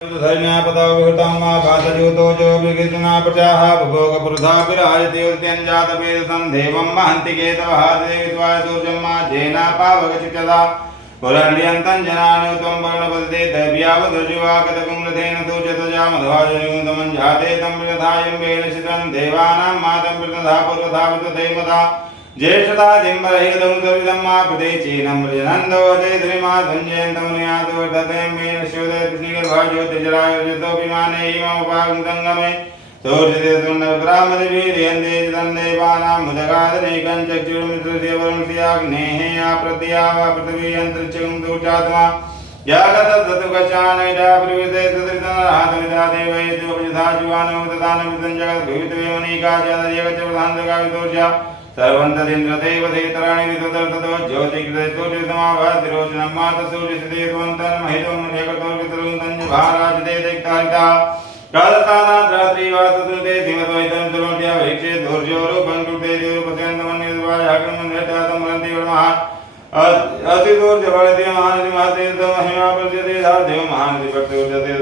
धर्म्यापदाविहृतं वा भातजूतो जो विकृतना प्रजाः भोगपुरुधा विराजते उद्यञ्जातवेदसं देवं महन्ति केतवः देवित्वा दूर्जं मा जेना पावकचितदा पुरण्यन्तं जनानुत्वं वर्णपदते दैव्यावधुर्जुवाकतकुं रथेन तूचतजामध्वाजनिमुदमञ्जाते तं प्रथायं वेन शितं देवानां मातं प्रतधा पूर्वधा वितदैमता ज्येष्ठता दिम्बरहितमुदविदं मा प्रदेचीनं मृजनन्दो जयध्रिमा धुञ्जयन्तमुनियातो वर्धते मेन शोदय कृष्णगर्भाज्योतिजरायोजतोऽभिमाने इममुपागङ्गमे तोर्जते सुन्दरब्राह्मणवीर्यन्ते तन्देवानां मुदगादनैकं चक्षुर्मित्रस्य वरुणस्याग्नेः आप्रत्या वा पृथिवी अन्तरिक्षं दूचात्मा यागतदतुकचानैडा प्रवृते तदृतनराहतविदा देवयेतोपजधा जुवानो तदानमिदं जगद्भवितवेमनीका जातयगच प्रधानदगाविदोषा सर्वन्तरिन्द्रदेवतेतराणि विदुदर्ततो ज्योतिकृतोचितमाभातिरोचनं मातसूर्यसिदेवन्तन् महितं जगतो वितरुन्तं भाराजते दैक्तारिता कालतानाद्रात्रिवासुते धीमद्वैतं सुमत्या भैक्षे धूर्जोरूपं कृते देवपत्यन्तमन्यद्वायाकर्मन्यजातं वरन्ति वर्मः अतिदूर्जवरति महानदि महते महिमा प्रचते धार्देव महानदि भक्ति उच्यते